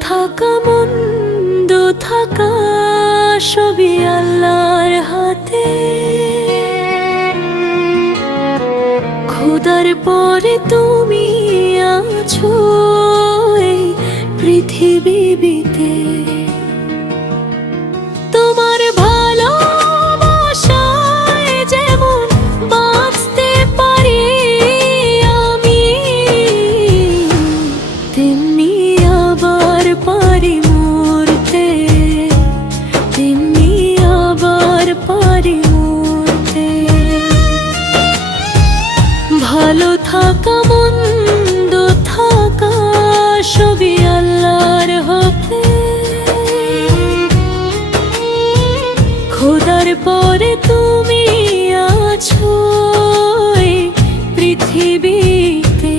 থাকা মন্দ থাকা সবই আল্লাহর হাতে। খোদার পরে তুমি আছো এই পৃথিবীতে। তোমার ভালোবাসায় যেমন বাঁচতে পারি আমি, তেমনি আবার পারি মরতে, তেমনি আবার পারি মরতে। ভালো থাকা মন্দ থাকা সবই আল্লাহর হাতে। খোদার পরে তুমি আছো এই পৃথিবীতে।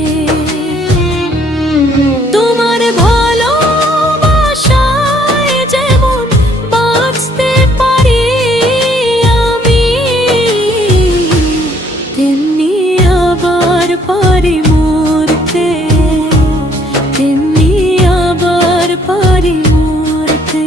তোমার ভালোবাসায় যেমন বাঁচতে পারি আমি, তেমনি আবার পারি মরতে, তেমনি আবার পারি মরতে।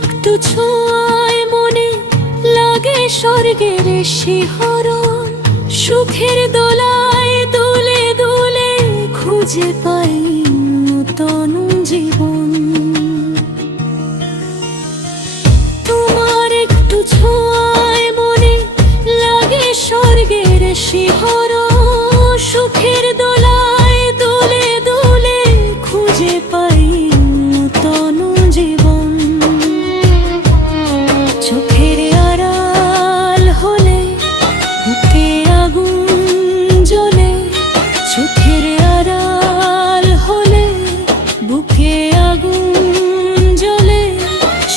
একটু ছোঁয়ায় মনে লাগে স্বর্গের শিহরণ। সুখের দোলায় দুলে দুলে খুঁজে পাই নূতন জীবন। তোমার একটু ছোঁয়ায় মনে লাগে স্বর্গের শিহরণ। সুখের দোলায় দুলে দুলে খুঁজে পাই নূতন জীবন। চোখের আড়াল হলে বুকে আগুন জ্বলে, চোখের আড়াল হলে বুকে আগুন জ্বলে।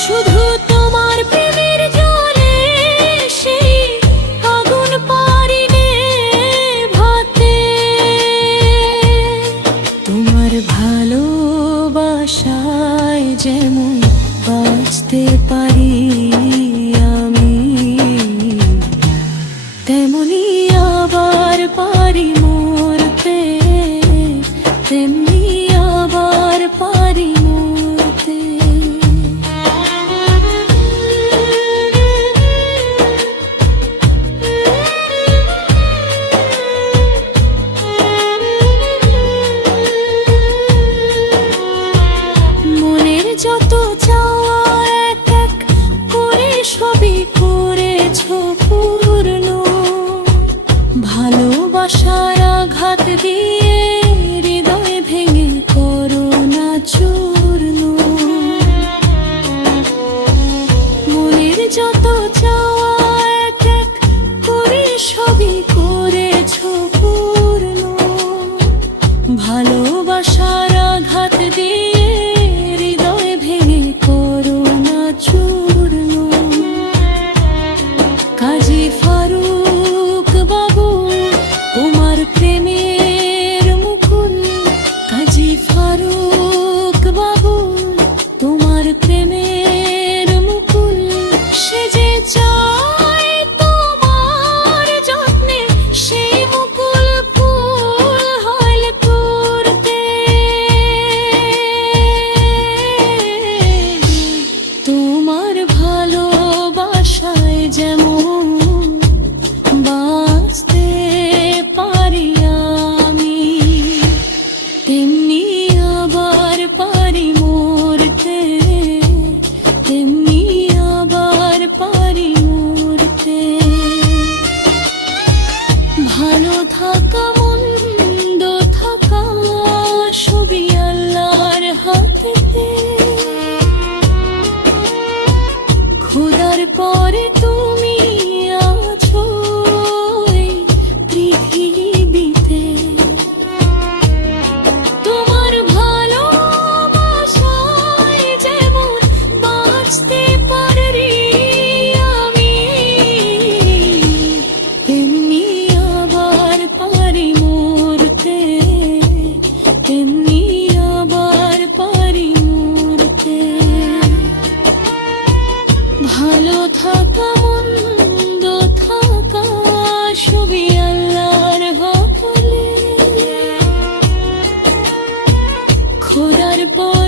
শুধু তোমার প্রেমের জ্বলে সেই আগুন পারি নেভাতে। তোমার ভালোবাসায় যেমন বাঁচতে পারি আমি, তেমনি আবার পারি মরতে, তেমনি আবার পারি মরতে। মনের যত চাওয়া এক এক করে সবই করেছো পূর্ণ। ভালোবাসার আঘাত দিয়ে হৃদয় ভেঙে করো না চূর্ণ। মনের যত চাওয়া এক এক করে সবই করেছো পূর্ণ। ভালোবাসার আঘাত দিয়ে হৃদয় ভেঙে করো না চূর্ণ। কাজী ফারুক বাবু তোমার পর